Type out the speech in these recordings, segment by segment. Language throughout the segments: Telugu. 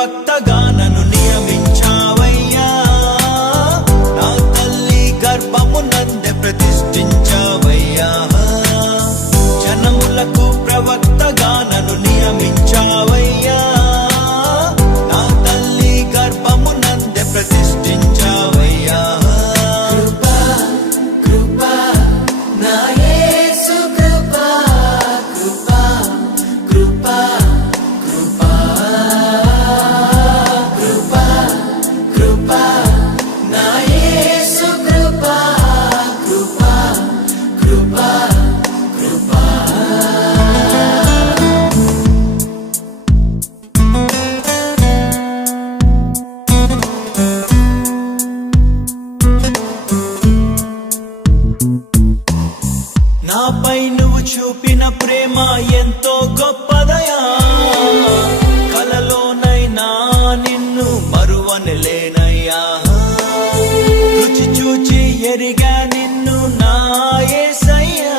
وقت ఎరిగా నిన్ను నాయసయ్యా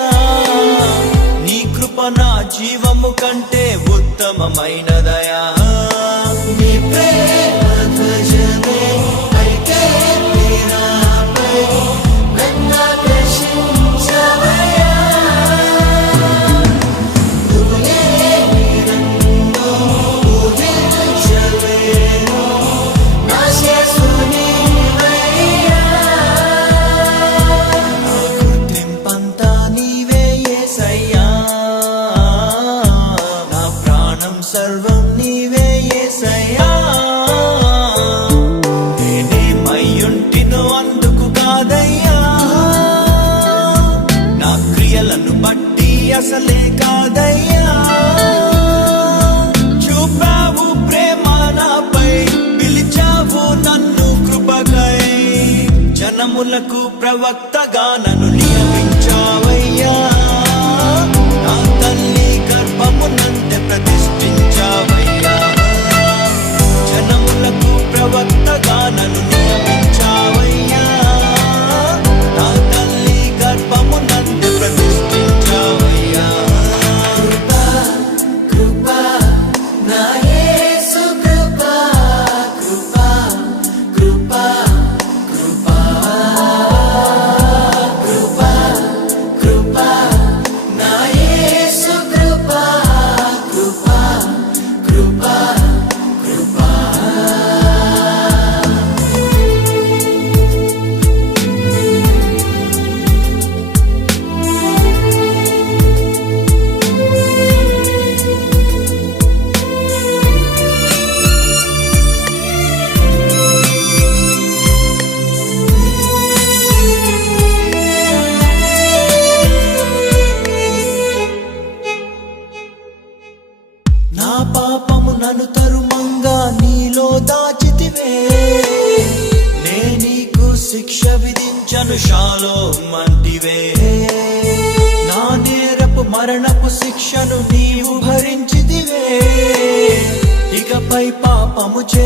నీ కృప నా జీవము కంటే ఉత్తమమైన జనములకు ప్రవక్తగా నను నియమించావయ్యా. నా తల్లి గర్భమునంత ప్రతిష్ఠించావయ్యా. జనములకు ప్రవక్తగా నను నియమించ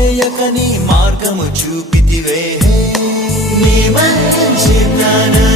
చేయక నీ మార్గము చూపితివే. నీ మంచి ప్రాణ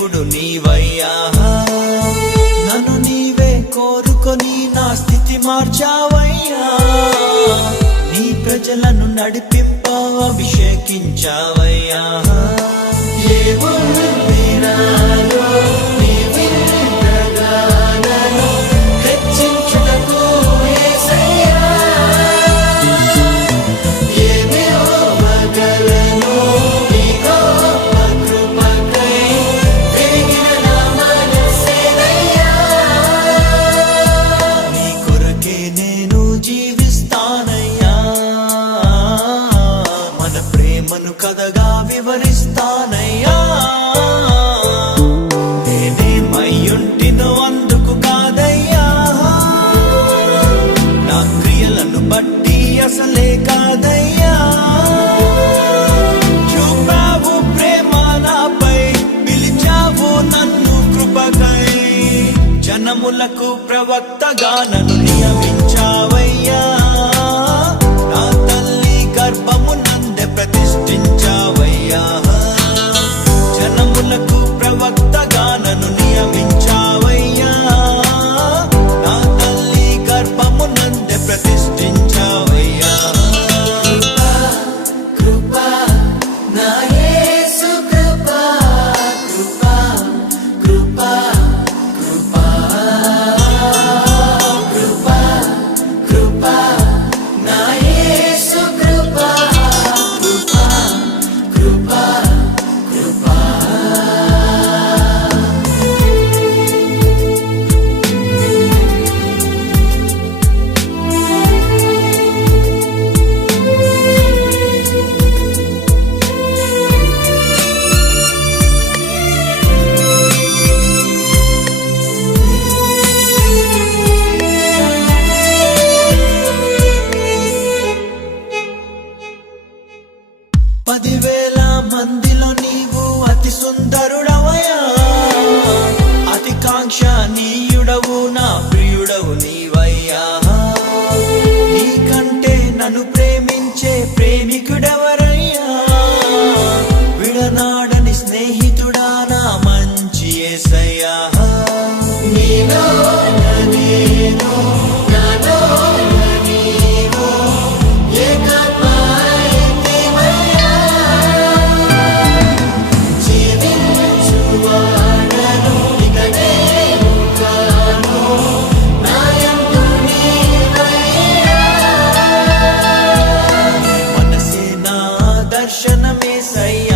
దేవుడు నీవయ్యా. నన్ను నీవే కోరుకొని నా స్థితి మార్చావయ్యా. నీ ప్రజలను నడిపింపా అభిషేకించావయ్యా. అతి సుందరుడవయా అతి కాంక్ష నీ sair